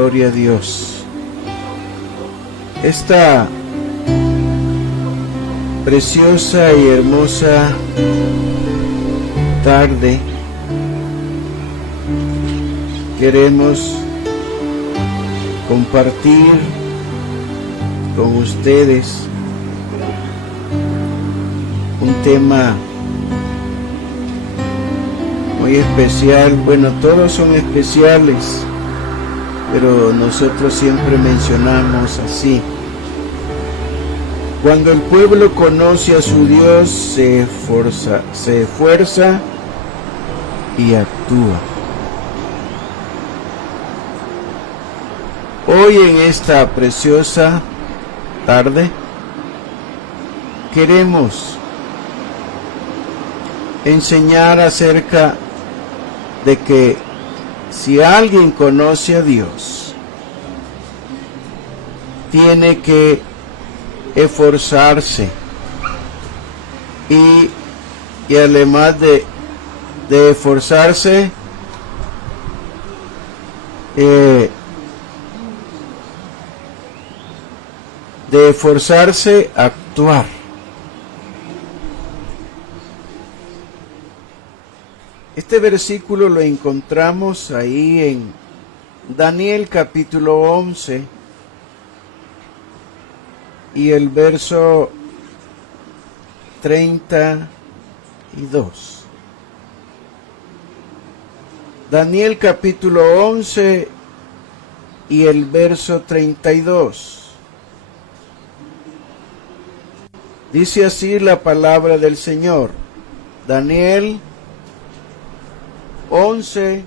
Gloria a Dios. Esta preciosa y hermosa tarde queremos compartir con ustedes un tema muy especial. Bueno, todos son especiales, pero nosotros siempre mencionamos así: cuando el pueblo conoce a su Dios, se esfuerza y actúa. Hoy, en esta preciosa tarde, queremos enseñar acerca de que si alguien conoce a Dios, tiene que esforzarse y además de esforzarse, actuar. Este versículo lo encontramos ahí en Daniel capítulo 11 y el verso 32. Daniel capítulo 11 y el verso 32. Dice así la palabra del Señor. Daniel 11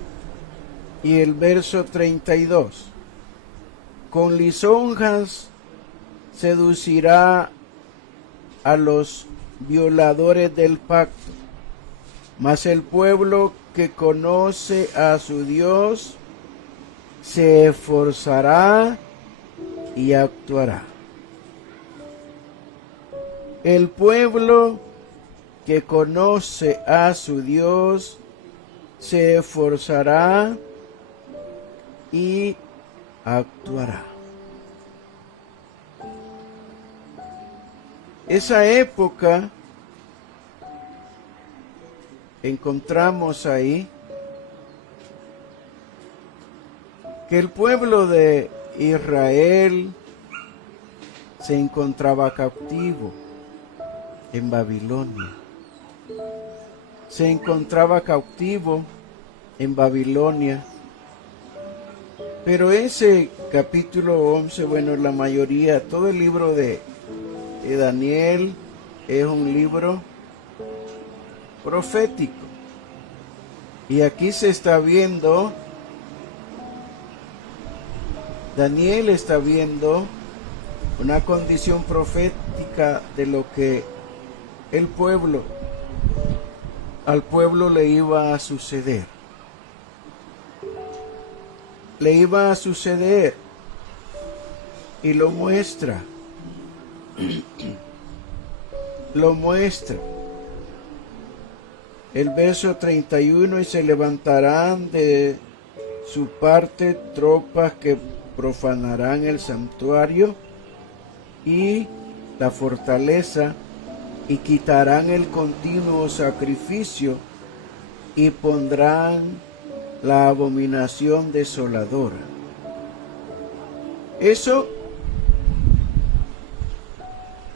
y el verso 32. Con lisonjas seducirá a los violadores del pacto, mas el pueblo que conoce a su Dios se esforzará y actuará. El pueblo que conoce a su Dios se esforzará y actuará. Esa época encontramos ahí que el pueblo de Israel se encontraba cautivo en Babilonia. Se encontraba cautivo en Babilonia. Pero ese capítulo 11, bueno, la mayoría, todo el libro de Daniel es un libro profético. Y aquí se está viendo, Daniel está viendo una condición profética de lo que al pueblo le iba a suceder. Le iba a suceder y lo muestra. Lo muestra. El verso 31: y se levantarán de su parte tropas que profanarán el santuario y la fortaleza, y quitarán el continuo sacrificio, y pondrán la abominación desoladora. Eso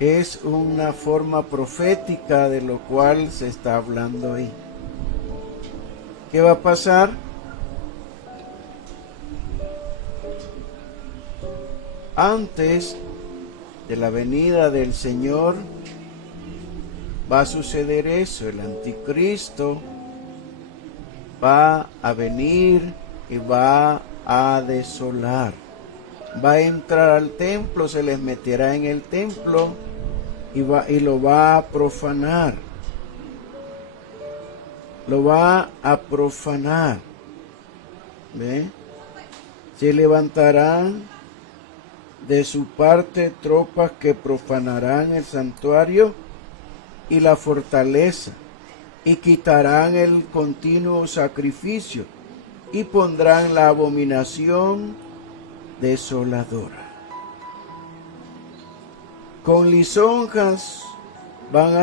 es una forma profética de lo cual se está hablando ahí. ¿Qué va a pasar? Antes de la venida del Señor va a suceder eso. El anticristo va a venir y va a desolar. Va a entrar al templo, se les meterá en el templo y lo va a profanar. Lo va a profanar. ¿Ve? Se levantarán de su parte tropas que profanarán el santuario y la fortaleza, y quitarán el continuo sacrificio, y pondrán la abominación desoladora. Con lisonjas van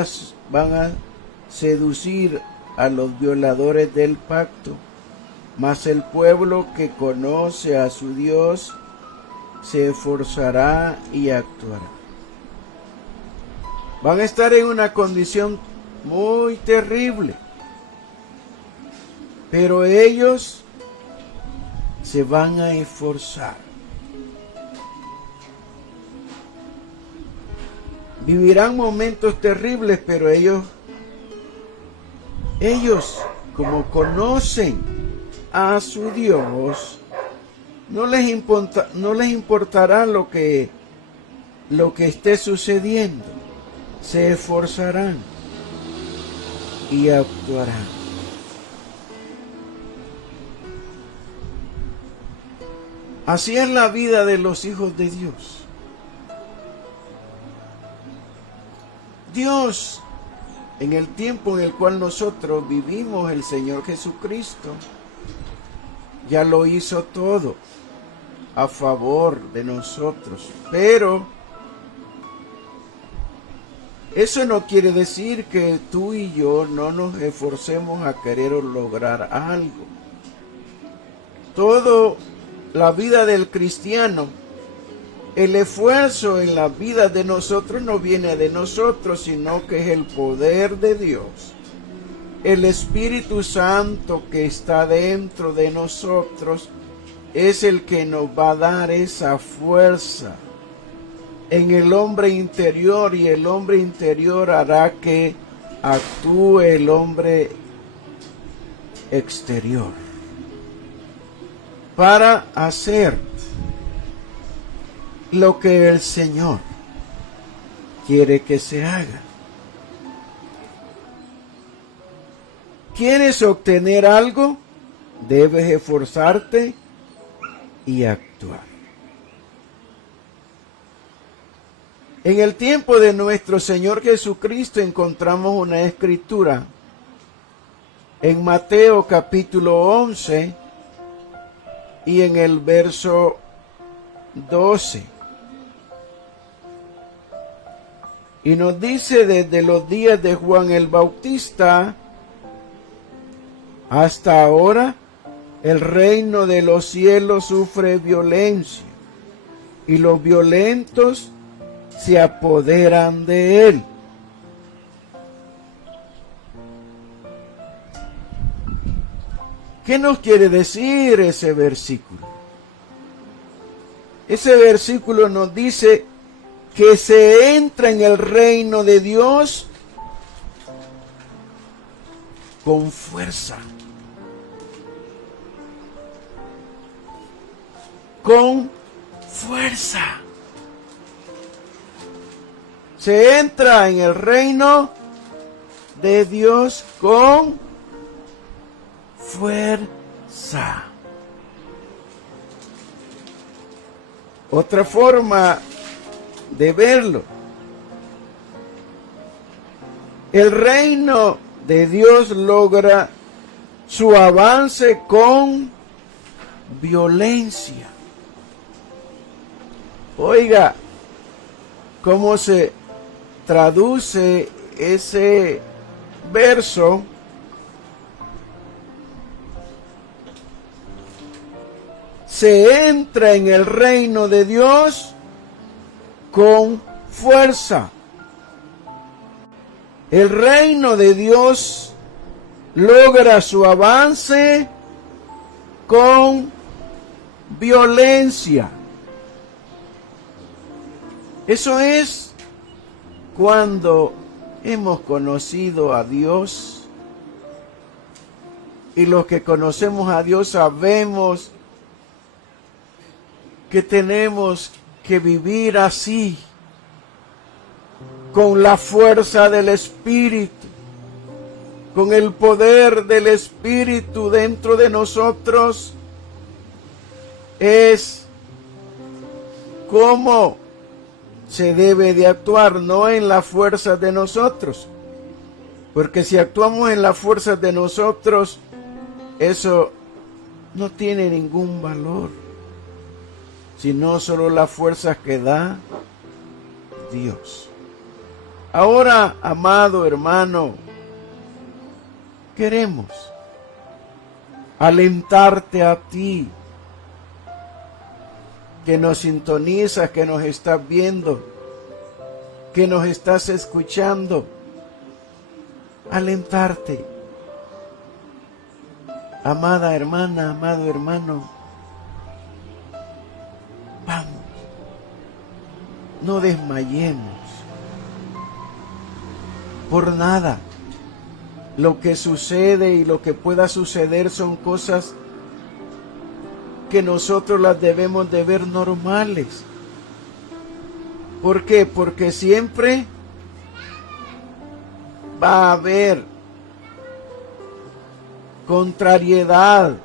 a seducir a los violadores del pacto, mas el pueblo que conoce a su Dios se esforzará y actuará. Van a estar en una condición muy terrible, pero ellos se van a esforzar. Vivirán momentos terribles, pero ellos como conocen a su Dios, no les importará lo que esté sucediendo. Se esforzarán y actuarán. Así es la vida de los hijos de Dios. Dios, en el tiempo en el cual nosotros vivimos, el Señor Jesucristo ya lo hizo todo a favor de nosotros. Pero eso no quiere decir que tú y yo no nos esforcemos a querer lograr algo. Toda la vida del cristiano, el esfuerzo en la vida de nosotros no viene de nosotros, sino que es el poder de Dios. El Espíritu Santo que está dentro de nosotros es el que nos va a dar esa fuerza en el hombre interior, y el hombre interior hará que actúe el hombre exterior para hacer lo que el Señor quiere que se haga. ¿Quieres obtener algo? Debes esforzarte y actuar. En el tiempo de nuestro Señor Jesucristo encontramos una escritura en Mateo capítulo 11 y en el verso 12. Y nos dice: desde los días de Juan el Bautista hasta ahora, el reino de los cielos sufre violencia, y los violentos se apoderan de él. ¿Qué nos quiere decir ese versículo? Ese versículo nos dice que se entra en el reino de Dios con fuerza, con fuerza. Se entra en el reino de Dios con fuerza. Otra forma de verlo: el reino de Dios logra su avance con violencia. Oiga, ¿cómo se traduce ese verso? Se entra en el reino de Dios con fuerza. El reino de Dios logra su avance con violencia. Eso es cuando hemos conocido a Dios, y los que conocemos a Dios sabemos que tenemos que vivir así, con la fuerza del Espíritu, con el poder del Espíritu dentro de nosotros. Es como se debe de actuar, no en las fuerzas de nosotros, porque si actuamos en las fuerzas de nosotros, eso no tiene ningún valor. sino solo las fuerzas que da Dios. Ahora, amado hermano, queremos alentarte a ti, que nos sintonizas, que nos estás viendo, que nos estás escuchando, alentarte. Amada hermana, amado hermano, vamos, no desmayemos por nada. Lo que sucede y lo que pueda suceder son cosas que nosotros las debemos de ver normales. ¿Por qué? Porque siempre va a haber contrariedad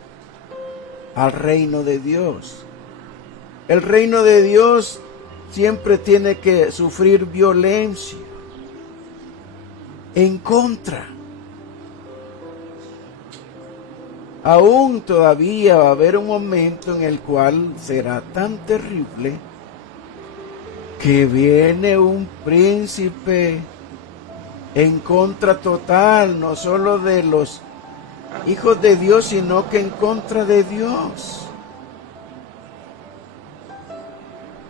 al reino de Dios. El reino de Dios siempre tiene que sufrir violencia en contra. Aún todavía va a haber un momento en el cual será tan terrible que viene un príncipe en contra total, no solo de los hijos de Dios, sino que en contra de Dios.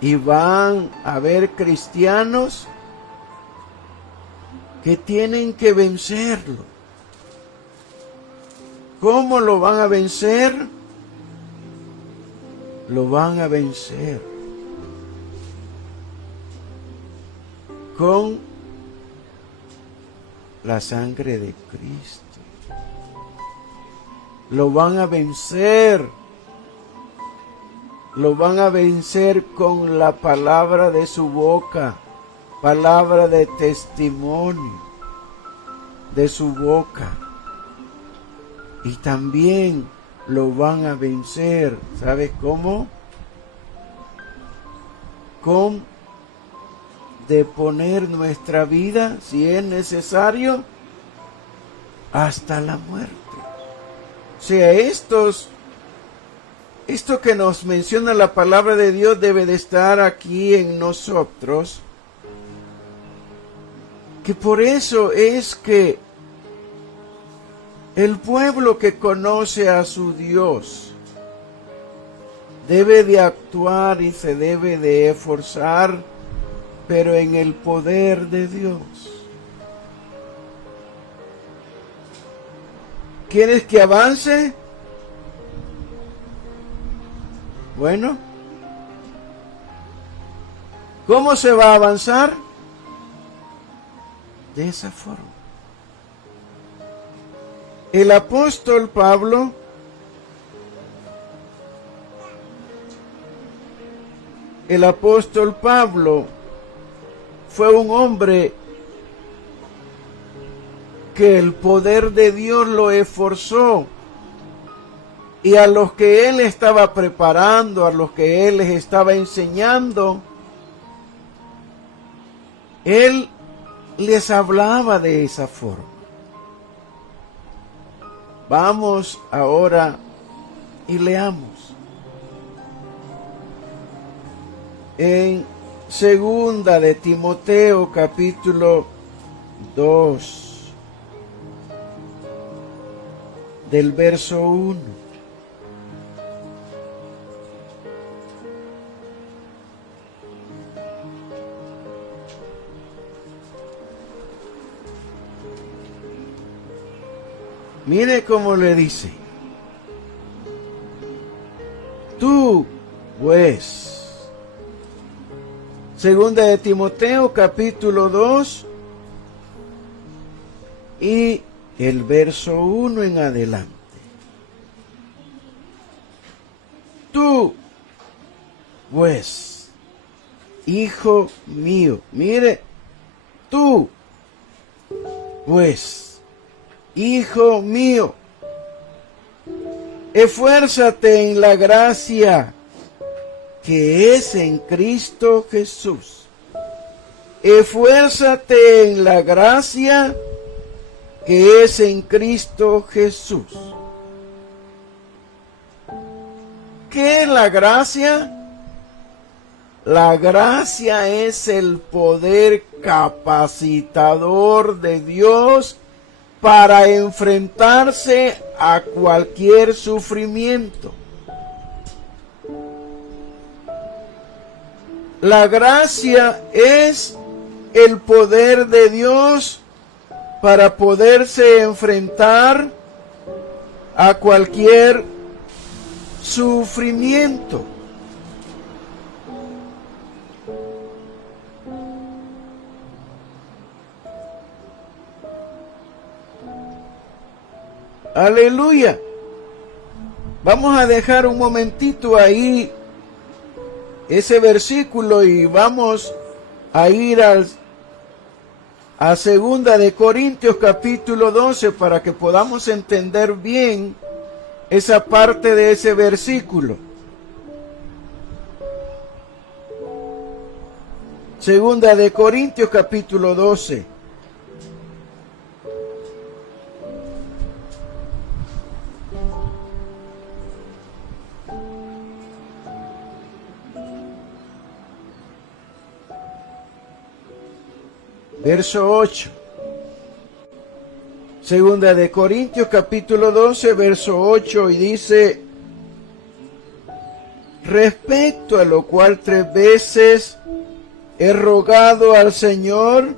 Y van a haber cristianos que tienen que vencerlo. ¿Cómo lo van a vencer? Lo van a vencer con la sangre de Cristo. Lo van a vencer. Lo van a vencer con la palabra de su boca, palabra de testimonio de su boca. Y también lo van a vencer, ¿sabes cómo? Con deponer nuestra vida, si es necesario, hasta la muerte. O sea, esto que nos menciona la palabra de Dios debe de estar aquí en nosotros, que por eso es que el pueblo que conoce a su Dios debe de actuar y se debe de esforzar, pero en el poder de Dios. ¿Quieres que avance? Bueno, ¿cómo se va a avanzar? De esa forma. El apóstol Pablo fue un hombre que el poder de Dios lo esforzó, y a los que él estaba preparando, a los que él les estaba enseñando, él les hablaba de esa forma. Vamos ahora y leamos. En segunda de Timoteo, capítulo 2, del verso 1. Mire cómo le dice: tú, pues, segunda de Timoteo, capítulo 2, y el verso 1 en adelante. Tú, pues, hijo mío, mire, tú, pues, hijo mío, esfuérzate en la gracia que es en Cristo Jesús. Esfuérzate en la gracia que es en Cristo Jesús. ¿Qué es la gracia? La gracia es el poder capacitador de Dios para enfrentarse a cualquier sufrimiento. La gracia es el poder de Dios para poderse enfrentar a cualquier sufrimiento. Aleluya. Vamos a dejar un momentito ahí ese versículo y vamos a ir a 2 Corintios capítulo 12 para que podamos entender bien esa parte de ese versículo. 2 Corintios capítulo 12. Verso 8. 2 Corintios capítulo 12, verso 8, y dice: respecto a lo cual 3 veces he rogado al Señor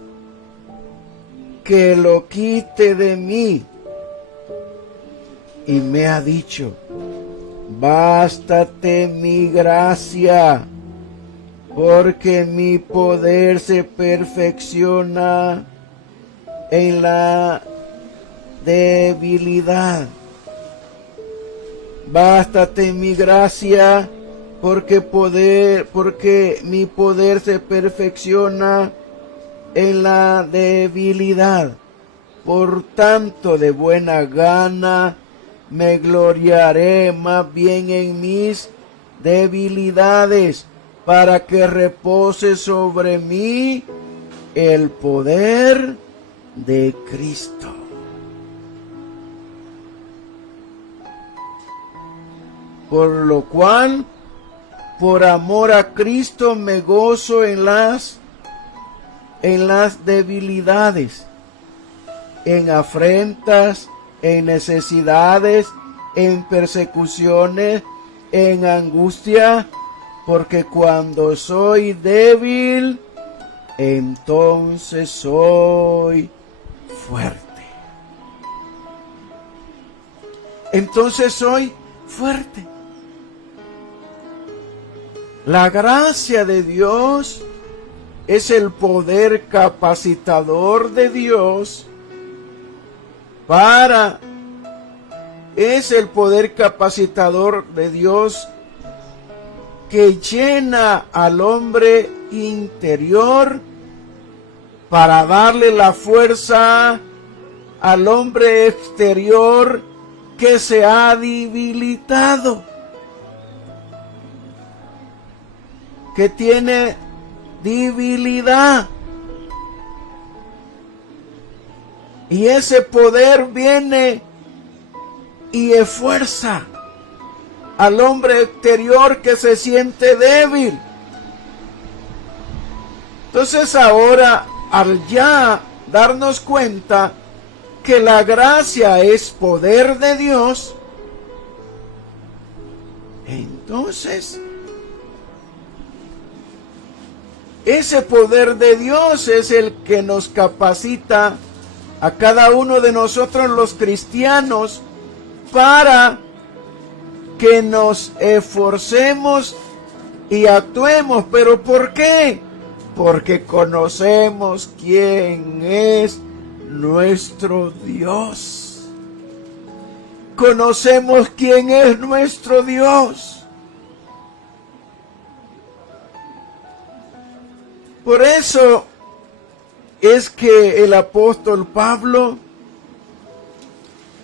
que lo quite de mí. Y me ha dicho: bástate mi gracia, porque mi poder se perfecciona en la debilidad. Bástate mi gracia, porque mi poder se perfecciona en la debilidad. Por tanto, de buena gana me gloriaré más bien en mis debilidades, para que repose sobre mí el poder de Cristo. Por lo cual, por amor a Cristo, me gozo en las debilidades, en afrentas, en necesidades, en persecuciones, en angustia, porque cuando soy débil, entonces soy fuerte. Entonces soy fuerte. La gracia de Dios es el poder capacitador de Dios es el poder capacitador de Dios que llena al hombre interior para darle la fuerza al hombre exterior que se ha debilitado, que tiene debilidad. Y ese poder viene y esfuerza al hombre exterior que se siente débil. Entonces ahora, al ya darnos cuenta que la gracia es poder de Dios, entonces ese poder de Dios es el que nos capacita a cada uno de nosotros los cristianos para que nos esforcemos y actuemos. ¿Pero por qué? Porque conocemos quién es nuestro Dios. Conocemos quién es nuestro Dios. Por eso es que el apóstol Pablo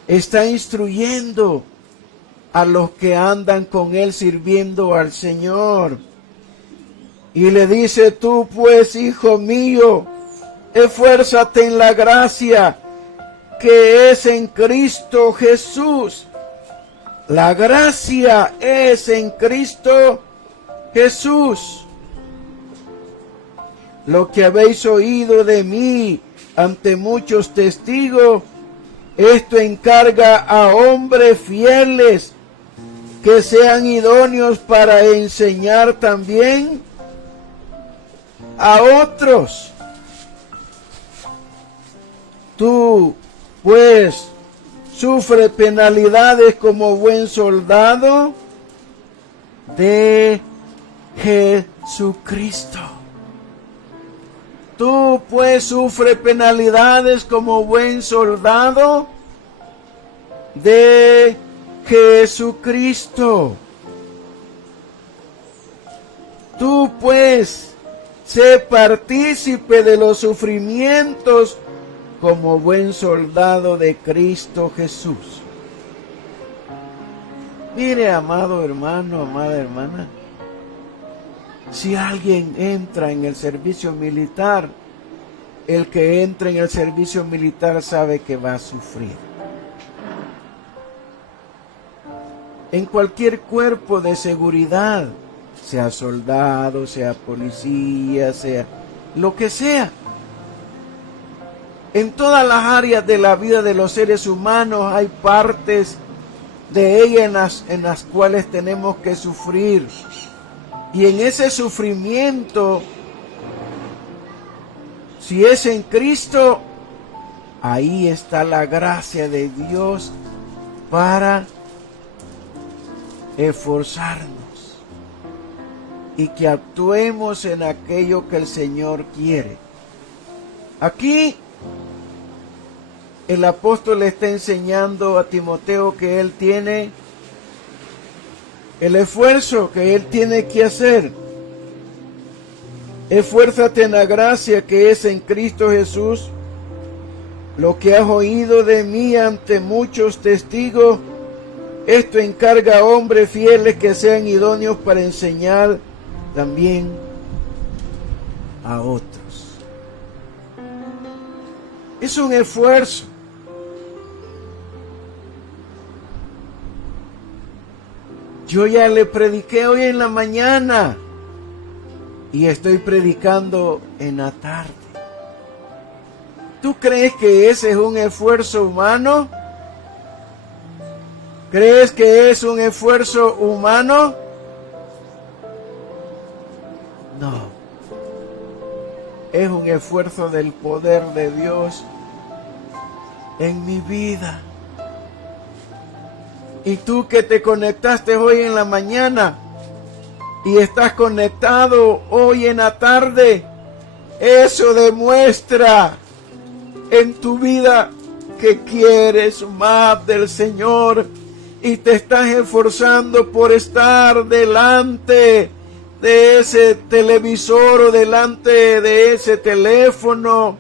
está instruyendo a los que andan con él sirviendo al Señor. Y le dice: tú pues, hijo mío, esfuérzate en la gracia que es en Cristo Jesús. La gracia es en Cristo Jesús. lo que habéis oído de mí ante muchos testigos, esto encarga a hombres fieles que sean idóneos para enseñar también a otros. Tú, pues, sufre penalidades como buen soldado de Jesucristo. Tú, pues, sufre penalidades como buen soldado de Jesucristo. Tú, pues, sé partícipe de los sufrimientos como buen soldado de Cristo Jesús. Mire, amado hermano, amada hermana, si alguien entra en el servicio militar, el que entra en el servicio militar sabe que va a sufrir. En cualquier cuerpo de seguridad, sea soldado, sea policía, sea lo que sea, en todas las áreas de la vida de los seres humanos hay partes de ella en las cuales tenemos que sufrir. Y en ese sufrimiento, si es en Cristo, ahí está la gracia de Dios para esforzarnos y que actuemos en aquello que el Señor quiere. Aquí el apóstol le está enseñando a Timoteo que él tiene el esfuerzo que él tiene que hacer. Esfuérzate en la gracia que es en Cristo Jesús. Lo que has oído de mí ante muchos testigos, esto encarga a hombres fieles que sean idóneos para enseñar también a otros. Es un esfuerzo. Yo ya le prediqué hoy en la mañana y estoy predicando en la tarde. ¿Tú crees que ese es un esfuerzo humano? ¿Crees que es un esfuerzo humano? No. Es un esfuerzo del poder de Dios en mi vida. Y tú que te conectaste hoy en la mañana y estás conectado hoy en la tarde, eso demuestra en tu vida que quieres más del Señor y te estás esforzando por estar delante de ese televisor o delante de ese teléfono,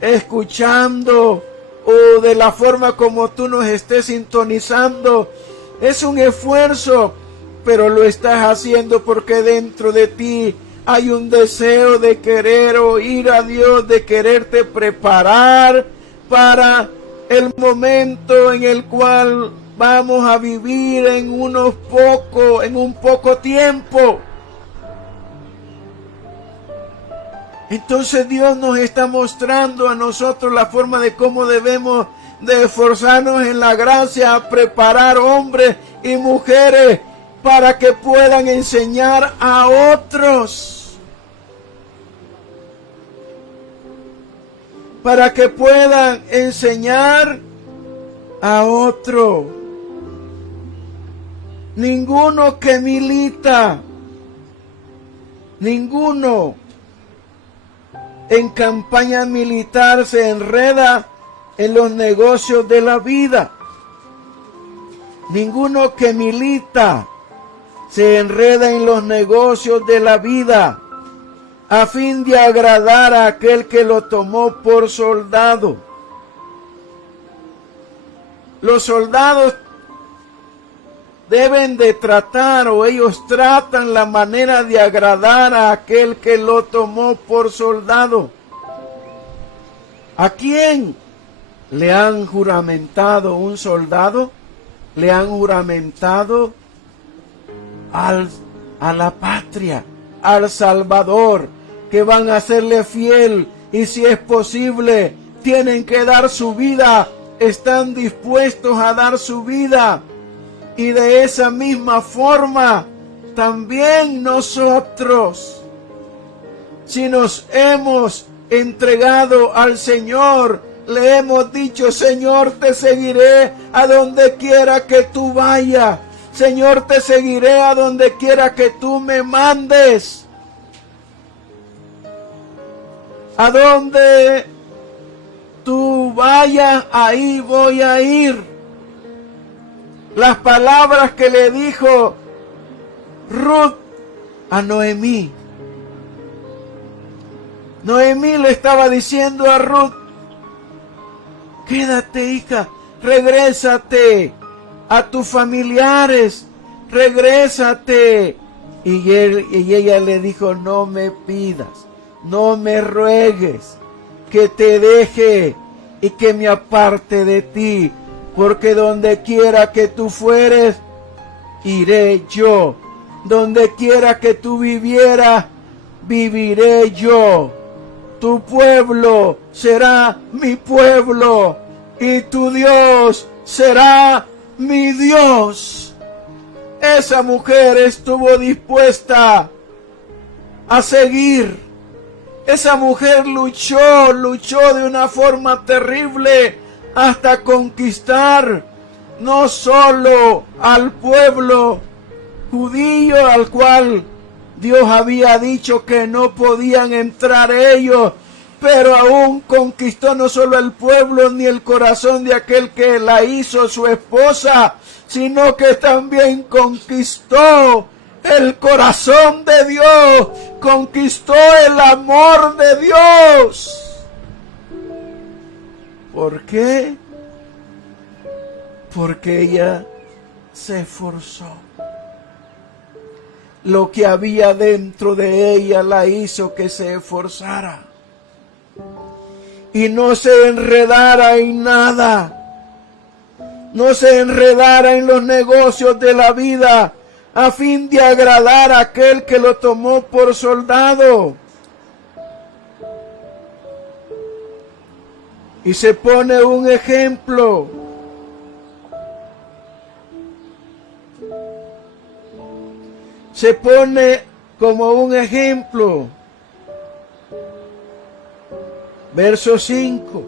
escuchando, o de la forma como tú nos estés sintonizando. Es un esfuerzo, pero lo estás haciendo porque dentro de ti hay un deseo de querer oír a Dios, de quererte preparar para el momento en el cual vamos a vivir en un poco tiempo. Entonces Dios nos está mostrando a nosotros la forma de cómo debemos de esforzarnos en la gracia, a preparar hombres y mujeres para que puedan enseñar a otros. Para que puedan enseñar a otro. Ninguno que milita, ninguno en campaña militar se enreda en los negocios de la vida. Ninguno que milita se enreda en los negocios de la vida a fin de agradar a aquel que lo tomó por soldado. Los soldados deben de tratar, o ellos tratan la manera de agradar a aquel que lo tomó por soldado. ¿A quién le han juramentado un soldado? Le han juramentado a la patria, al Salvador, que van a serle fiel y si es posible, tienen que dar su vida, están dispuestos a dar su vida. Y de esa misma forma, también nosotros, si nos hemos entregado al Señor, le hemos dicho: Señor, te seguiré a donde quiera que tú vayas. Señor, te seguiré a donde quiera que tú me mandes. A donde tú vayas, ahí voy a ir. Las palabras que le dijo Ruth a Noemí. Noemí le estaba diciendo a Ruth: quédate, hija, regrésate a tus familiares, regrésate. Y ella le dijo: no me pidas, no me ruegues que te deje y que me aparte de ti, porque donde quiera que tú fueres, iré yo. Donde quiera que tú vivieras, viviré yo. Tu pueblo será mi pueblo y tu Dios será mi Dios. Esa mujer estuvo dispuesta a seguir. Esa mujer luchó de una forma terrible hasta conquistar no solo al pueblo judío, al cual Dios había dicho que no podían entrar ellos, pero aún conquistó no solo el pueblo ni el corazón de aquel que la hizo su esposa, sino que también conquistó el corazón de Dios, conquistó el amor de Dios. ¿Por qué? Porque ella se esforzó. Lo que había dentro de ella la hizo que se esforzara y no se enredara en nada, no se enredara en los negocios de la vida a fin de agradar a aquel que lo tomó por soldado. Y se pone un ejemplo. Se pone como un ejemplo. Verso 5.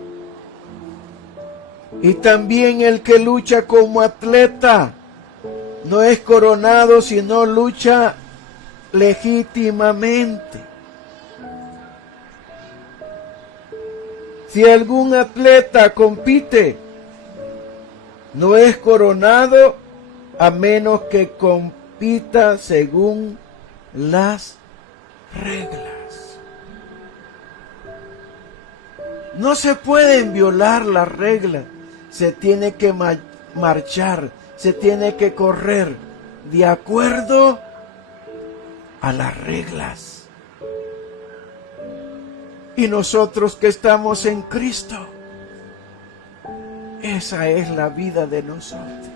Y también el que lucha como atleta no es coronado, sino lucha legítimamente. Si algún atleta compite, no es coronado a menos que compita según las reglas. No se pueden violar las reglas. Se tiene que marchar, se tiene que correr de acuerdo a las reglas. Y nosotros que estamos en Cristo, esa es la vida de nosotros.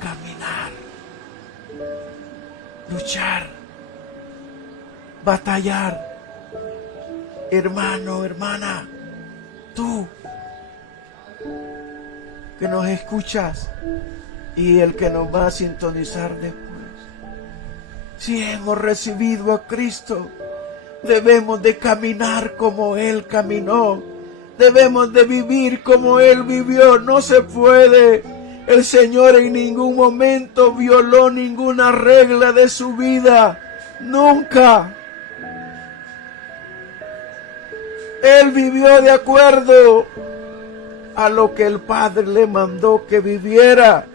Caminar, luchar, batallar. Hermano, hermana, tú que nos escuchas y el que nos va a sintonizar después, si hemos recibido a Cristo, debemos de caminar como Él caminó. Debemos de vivir como Él vivió. No se puede. El Señor en ningún momento violó ninguna regla de su vida. Nunca. Él vivió de acuerdo a lo que el Padre le mandó que viviera.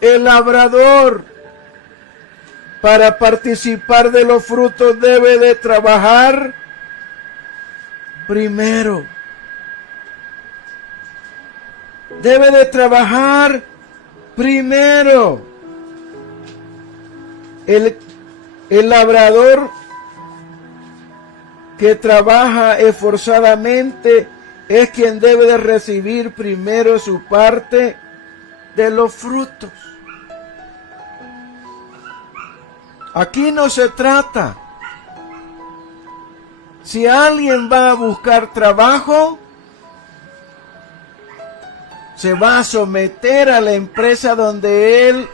El labrador, para participar de los frutos, debe de trabajar primero. Debe de trabajar primero. El labrador que trabaja esforzadamente es quien debe de recibir primero su parte de los frutos. Aquí no se trata. Si alguien va a buscar trabajo, se va a someter a la empresa donde él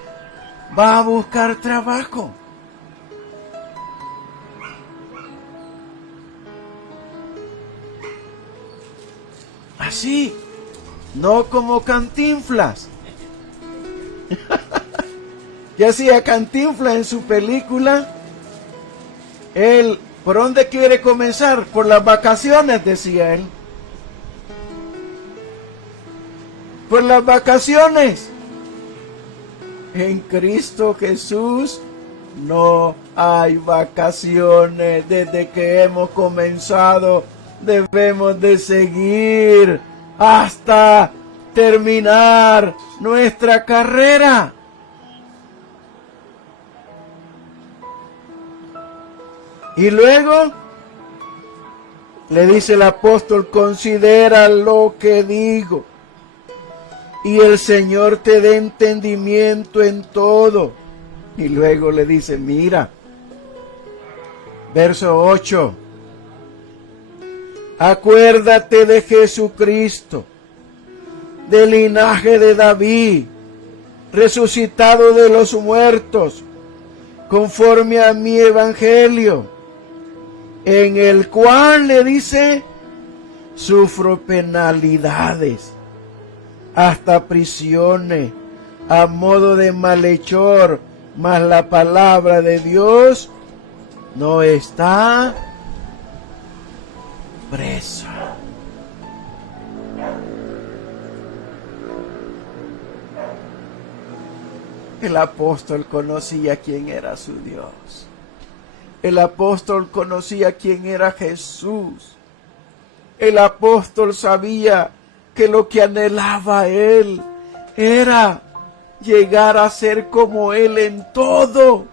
va a buscar trabajo. Así, no como Cantinflas. ¿Qué hacía Cantinflas en su película? Él, ¿por dónde quiere comenzar? Por las vacaciones, decía él. Por las vacaciones. En Cristo Jesús no hay vacaciones. Desde que hemos comenzado debemos de seguir hasta terminar nuestra carrera. Y luego le dice el apóstol: considera lo que digo, y el Señor te dé entendimiento en todo. Y luego le dice, mira, verso 8, acuérdate de Jesucristo, del linaje de David, resucitado de los muertos, conforme a mi evangelio, en el cual, le dice, sufro penalidades, hasta prisiones, a modo de malhechor, mas la palabra de Dios no está presa. El apóstol conocía quién era su Dios. El apóstol conocía quién era Jesús. El apóstol sabía que lo que anhelaba él era llegar a ser como él en todo.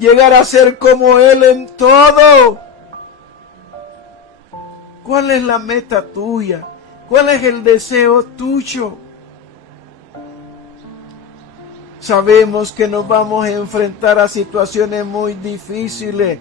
Llegar a ser como él en todo. ¿Cuál es la meta tuya? ¿Cuál es el deseo tuyo? Sabemos que nos vamos a enfrentar a situaciones muy difíciles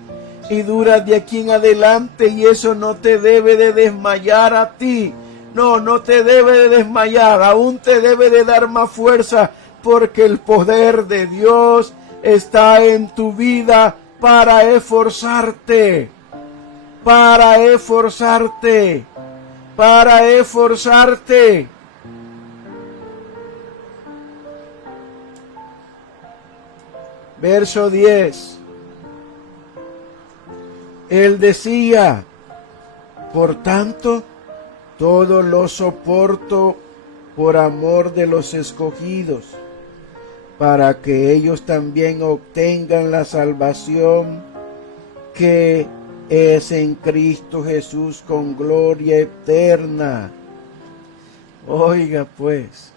y duras de aquí en adelante, y eso no te debe de desmayar a ti. No, no te debe de desmayar, aún te debe de dar más fuerza, porque el poder de Dios está en tu vida para esforzarte, para esforzarte, para esforzarte. Verso 10. Él decía, por tanto, todo lo soporto por amor de los escogidos, para que ellos también obtengan la salvación que es en Cristo Jesús con gloria eterna. Oiga pues,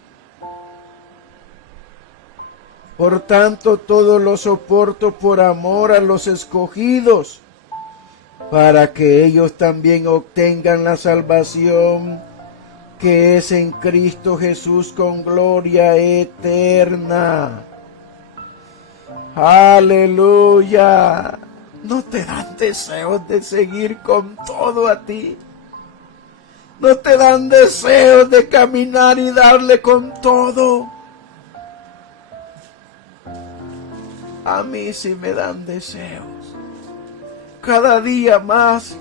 por tanto todo lo soporto por amor a los escogidos, para que ellos también obtengan la salvación que es en Cristo Jesús con gloria eterna. Aleluya. ¿No te dan deseos de seguir con todo a ti? ¿No te dan deseos de caminar y darle con todo? A mí sí me dan deseos. Cada día más.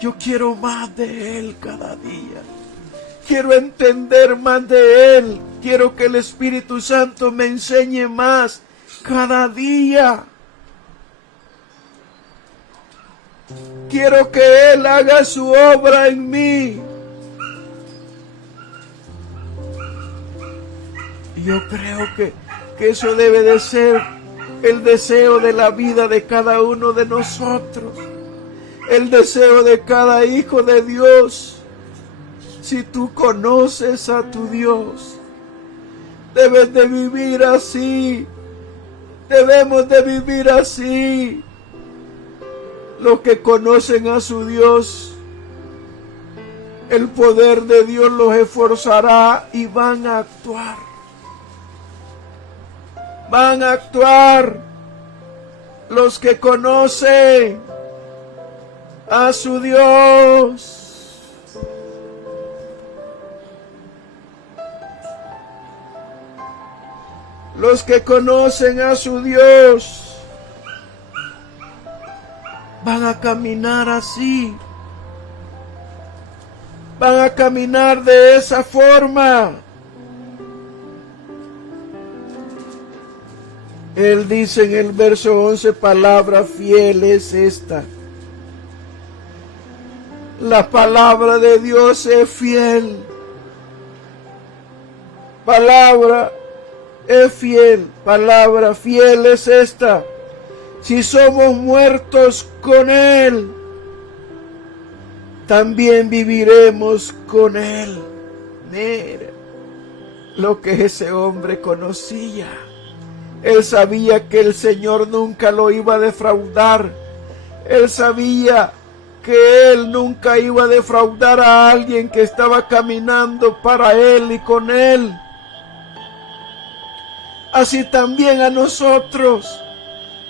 Yo quiero más de Él cada día. Quiero entender más de Él. Quiero que el Espíritu Santo me enseñe más cada día. Quiero que Él haga su obra en mí. Y yo creo que eso debe de ser el deseo de la vida de cada uno de nosotros. El deseo de cada hijo de Dios. Si tú conoces a tu Dios, debes de vivir así. Debemos de vivir así. Los que conocen a su Dios, el poder de Dios los esforzará y van a actuar. van a actuar los que conocen a su Dios. Los que conocen a su Dios van a caminar así. Van a caminar de esa forma. Él dice en el verso 11, palabra fiel es esta. La palabra de Dios es fiel. Palabra es fiel. Palabra fiel es esta. Si somos muertos con Él, también viviremos con Él. Mira lo que ese hombre conocía. Él sabía que el Señor nunca lo iba a defraudar. Él sabía que Él nunca iba a defraudar a alguien que estaba caminando para Él y con Él. Así también a nosotros.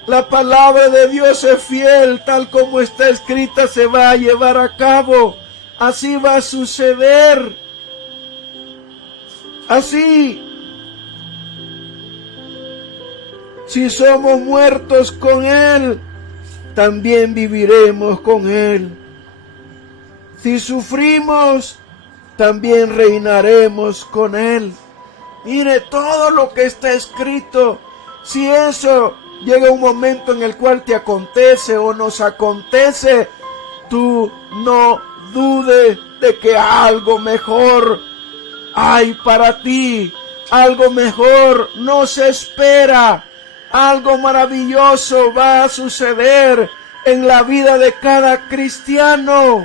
La palabra de Dios es fiel, tal como está escrita se va a llevar a cabo. Así va a suceder. Así. Si somos muertos con Él, también viviremos con Él. Si sufrimos, también reinaremos con Él. Mire todo lo que está escrito. Si eso llega un momento en el cual te acontece o nos acontece, tú no dudes de que algo mejor hay para ti. Algo mejor nos espera. Algo maravilloso va a suceder en la vida de cada cristiano.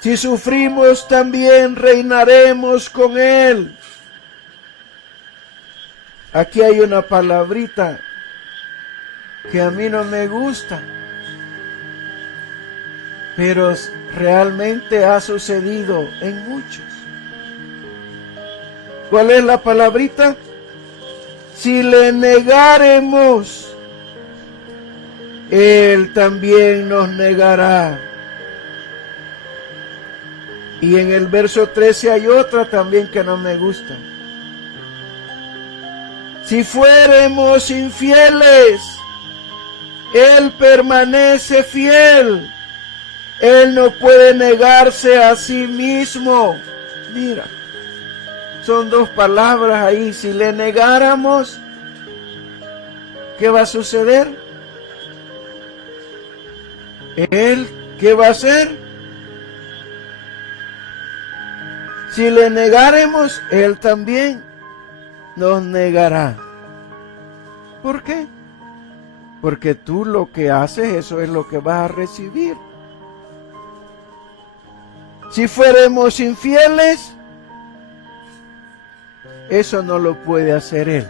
Si sufrimos, también reinaremos con Él. Aquí hay una palabrita que a mí no me gusta, pero realmente ha sucedido en muchos. ¿Cuál es la palabrita? Si le negaremos, Él también nos negará. Y en el verso 13 hay otra también que no me gusta. Si fuéramos infieles, Él permanece fiel. Él no puede negarse a sí mismo. Mira, son dos palabras ahí. Si le negáramos, ¿qué va a suceder? ¿Él qué va a hacer? Si le negáremos, Él también nos negará. ¿Por qué? Porque tú lo que haces, eso es lo que vas a recibir. Si fuéramos infieles, eso no lo puede hacer Él.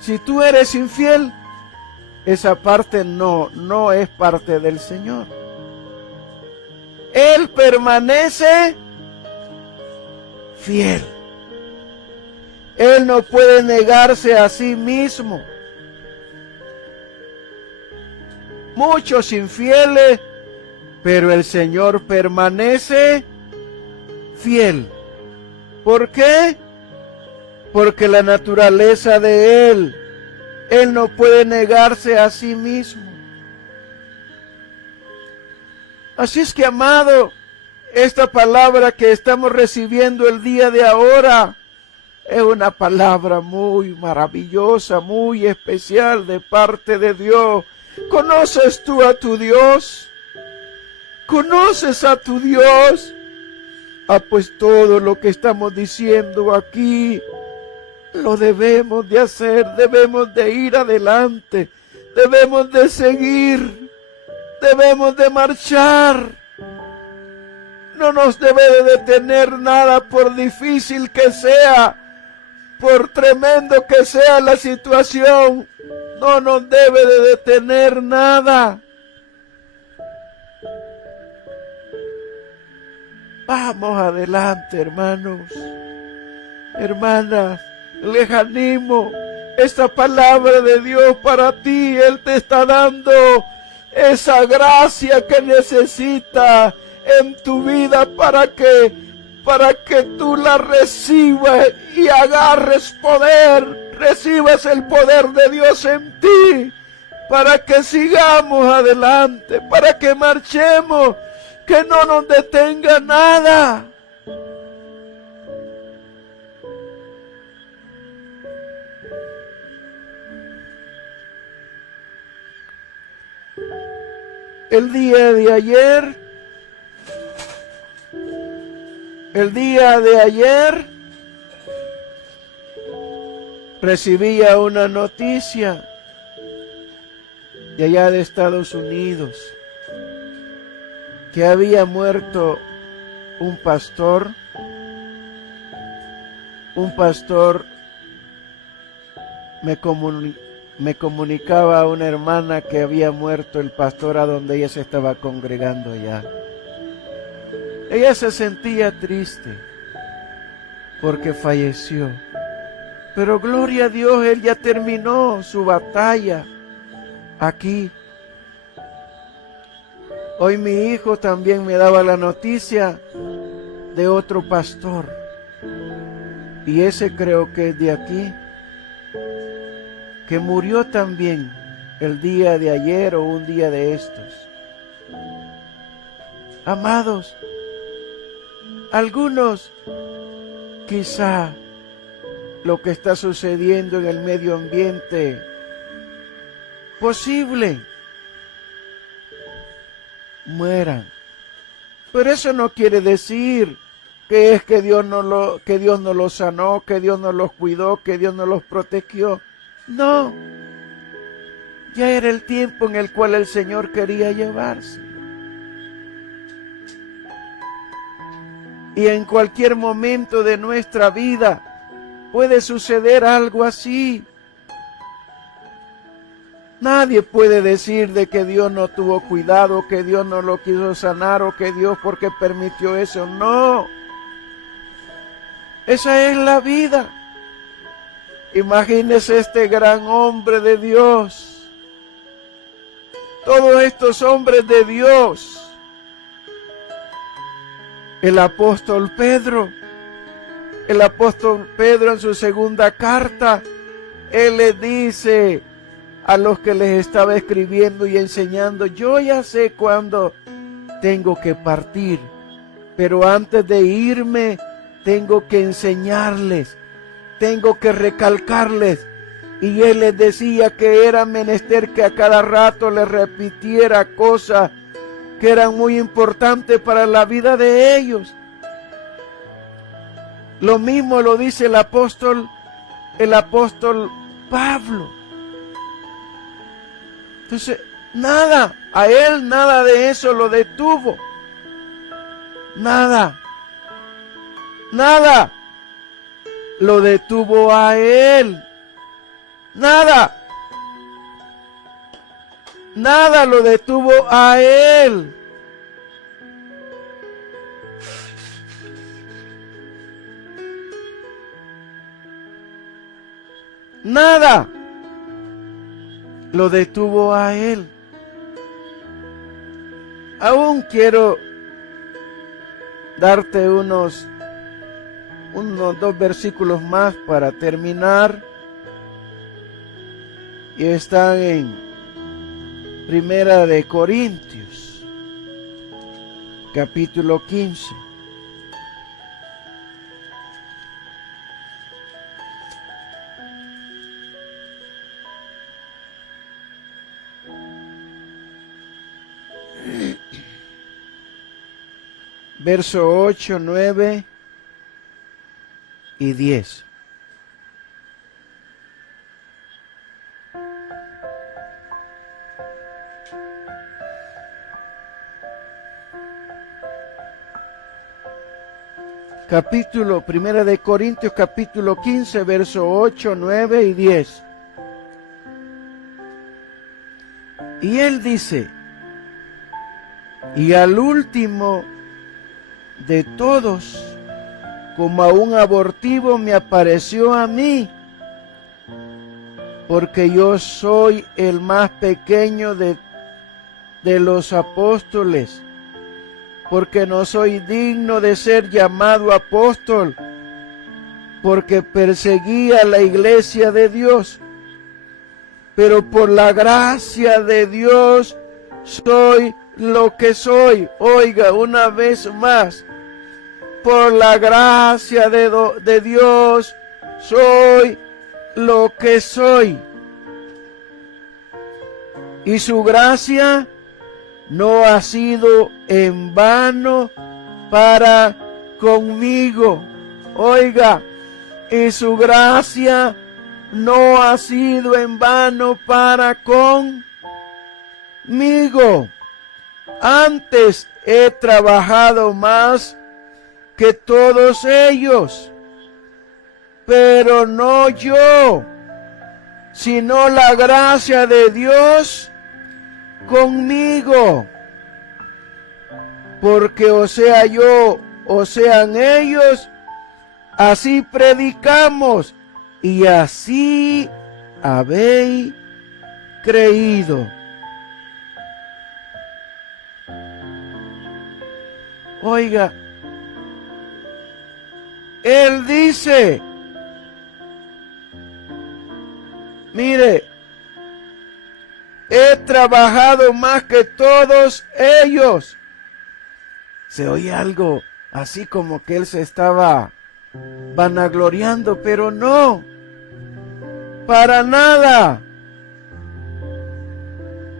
Si tú eres infiel, esa parte no es parte del Señor. Él permanece fiel. Él no puede negarse a sí mismo. Muchos infieles, pero el Señor permanece fiel. ¿Por qué? Porque la naturaleza de Él no puede negarse a sí mismo. Así es que, amado, esta palabra que estamos recibiendo el día de ahora es una palabra muy maravillosa, muy especial de parte de Dios. ¿Conoces tú a tu Dios? ¿Conoces a tu Dios? Pues todo lo que estamos diciendo aquí lo debemos de hacer, debemos de ir adelante, debemos de seguir, debemos de marchar. No nos debe de detener nada, por difícil que sea, por tremendo que sea la situación. No nos debe de detener nada. Vamos adelante, hermanos. Hermanas, les animo. Esta palabra de Dios para ti, Él te está dando esa gracia que necesitas en tu vida para que tú la recibas y agarres poder, recibas el poder de Dios en ti, para que sigamos adelante, para que marchemos, que no nos detenga nada. El día de ayer, recibía una noticia de allá de Estados Unidos, que había muerto un pastor me comunicaba a una hermana que había muerto el pastor a donde ella se estaba congregando allá. Ella se sentía triste porque falleció. Pero gloria a Dios, él ya terminó su batalla aquí. Hoy mi hijo también me daba la noticia de otro pastor. Y ese creo que es de aquí, que murió también el día de ayer o un día de estos. Amados, algunos quizá lo que está sucediendo en el medio ambiente, posible, mueran. Pero eso no quiere decir que es que Dios no los sanó, que Dios no los cuidó, que Dios no los protegió. No, ya era el tiempo en el cual el Señor quería llevarse. Y en cualquier momento de nuestra vida puede suceder algo así. Nadie puede decir de que Dios no tuvo cuidado, que Dios no lo quiso sanar o que Dios porque permitió eso. No, esa es la vida. Imagínese este gran hombre de Dios, todos estos hombres de Dios, el apóstol Pedro en su segunda carta, él le dice a los que les estaba escribiendo y enseñando: yo ya sé cuándo tengo que partir, pero antes de irme tengo que enseñarles, tengo que recalcarles. Y él les decía que era menester que a cada rato les repitiera cosas que eran muy importantes para la vida de ellos. Lo mismo lo dice el apóstol Pablo. Entonces, a él nada de eso lo detuvo. Nada lo detuvo a él. Nada lo detuvo a él. Nada lo detuvo a él. Aún quiero darte unos 2 versículos más para terminar. Y están en Primera de Corintios, capítulo 15. Verso 8, 9 y 10. Primera de Corintios, capítulo 15, verso 8, 9 y 10. Y él dice: y al último de todos como a un abortivo me apareció a mí, porque yo soy el más pequeño de los apóstoles, porque no soy digno de ser llamado apóstol, porque perseguía la iglesia de Dios, pero por la gracia de Dios soy lo que soy. Oiga, una vez más, por la gracia de Dios soy lo que soy. Y su gracia no ha sido en vano para conmigo. Oiga, y su gracia no ha sido en vano para conmigo. Antes he trabajado más que todos ellos, pero no yo, sino la gracia de Dios conmigo. Porque o sea yo, o sean ellos, así predicamos y así habéis creído. Oiga, él dice, mire, he trabajado más que todos ellos. Se oye algo así como que él se estaba vanagloriando, pero no, para nada,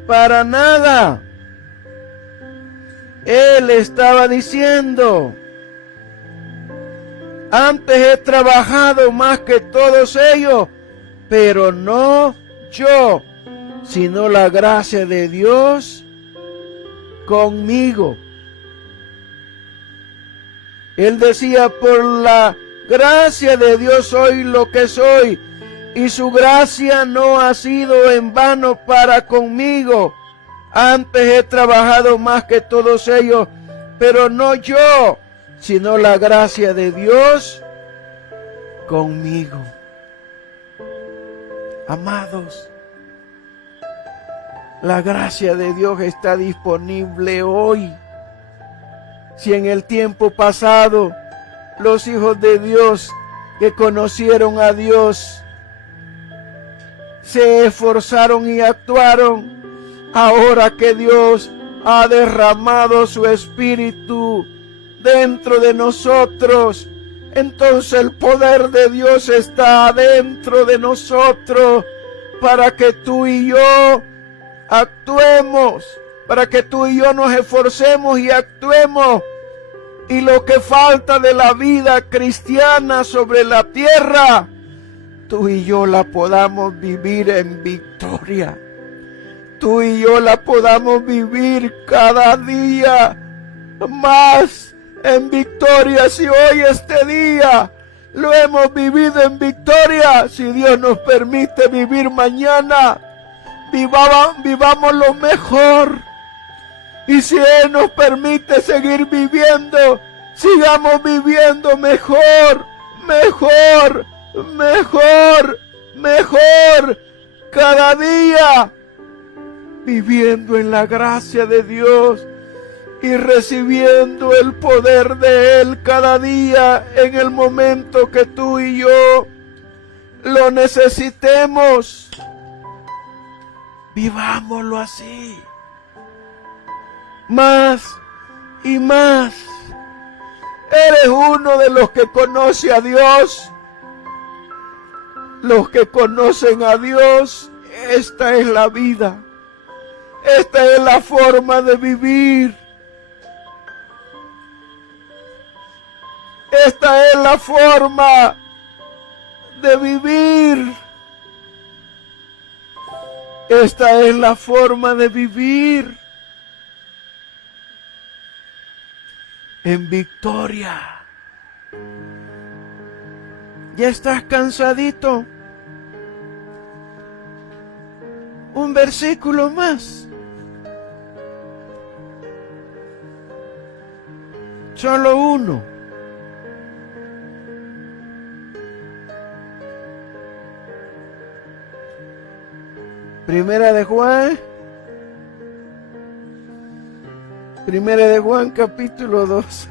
para nada. Él estaba diciendo, antes he trabajado más que todos ellos, pero no yo, sino la gracia de Dios conmigo. Él decía, por la gracia de Dios soy lo que soy, y su gracia no ha sido en vano para conmigo. Antes he trabajado más que todos ellos, pero no yo, sino la gracia de Dios conmigo. Amados, la gracia de Dios está disponible hoy. Si en el tiempo pasado los hijos de Dios que conocieron a Dios se esforzaron y actuaron, ahora que Dios ha derramado su espíritu dentro de nosotros, entonces el poder de Dios está dentro de nosotros para que tú y yo actuemos, para que tú y yo nos esforcemos y actuemos, y lo que falta de la vida cristiana sobre la tierra, tú y yo la podamos vivir en victoria. Tú y yo la podamos vivir cada día más en victoria. Si hoy este día lo hemos vivido en victoria, si Dios nos permite vivir mañana, vivamos lo mejor. Y si Él nos permite seguir viviendo, sigamos viviendo mejor, mejor, mejor, mejor, cada día, viviendo en la gracia de Dios y recibiendo el poder de Él cada día en el momento que tú y yo lo necesitemos. Vivámoslo así, más y más. Eres uno de los que conoce a Dios. Los que conocen a Dios, esta es la vida. Esta es la forma de vivir. Esta es la forma de vivir. Esta es la forma de vivir en victoria. ¿Ya estás cansadito? Un versículo más. Solo uno. Primera de Juan capítulo 2.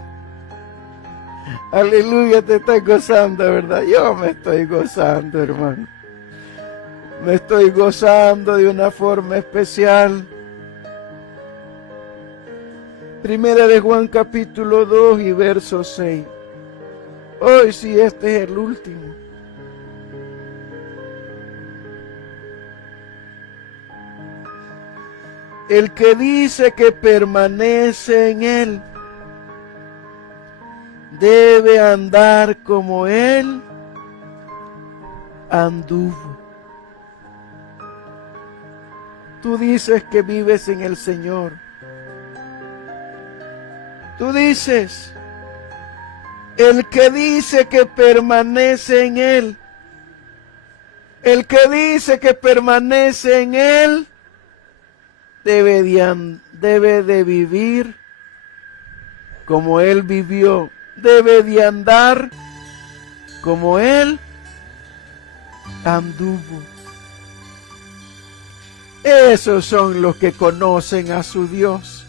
Aleluya, te estás gozando, ¿verdad? Yo me estoy gozando, hermano. Me estoy gozando de una forma especial. Primera de Juan capítulo 2 y verso 6. Hoy sí, este es el último. El que dice que permanece en Él debe andar como Él anduvo. Tú dices que vives en el Señor. Tú dices, el que dice que permanece en Él, el que dice que permanece en Él, debe de vivir como Él vivió, debe de andar como Él anduvo. Esos son los que conocen a su Dios,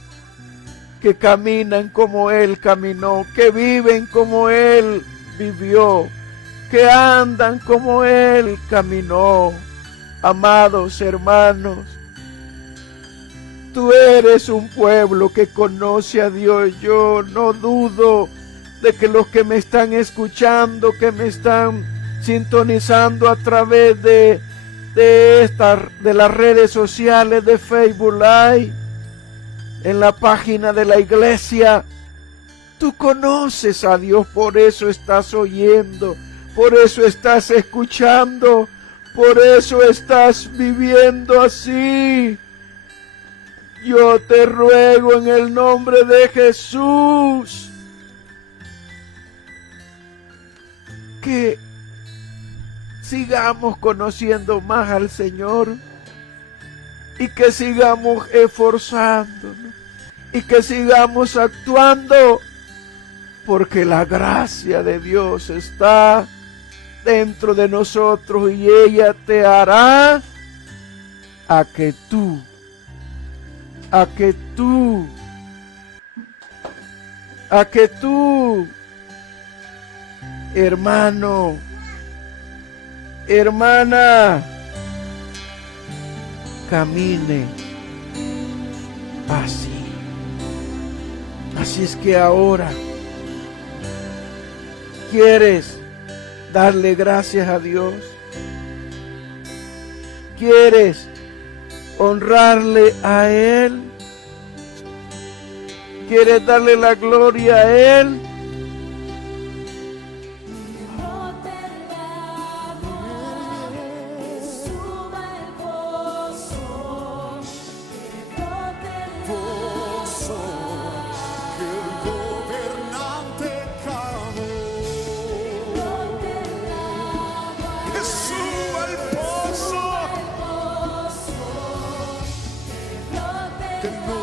que caminan como Él caminó, que viven como Él vivió, que andan como Él caminó. Amados hermanos, tú eres un pueblo que conoce a Dios. Yo no dudo de que los que me están escuchando, que me están sintonizando a través de las redes sociales, de Facebook Live, en la página de la iglesia, tú conoces a Dios, por eso estás oyendo, por eso estás escuchando, por eso estás viviendo así. Yo te ruego en el nombre de Jesús que sigamos conociendo más al Señor y que sigamos esforzándonos y que sigamos actuando, porque la gracia de Dios está dentro de nosotros y ella te hará a que tú, hermano, hermana, camine así. Así es que ahora, ¿quieres darle gracias a Dios? ¿Quieres honrarle a Él? ¿Quieres darle la gloria a Él? Que no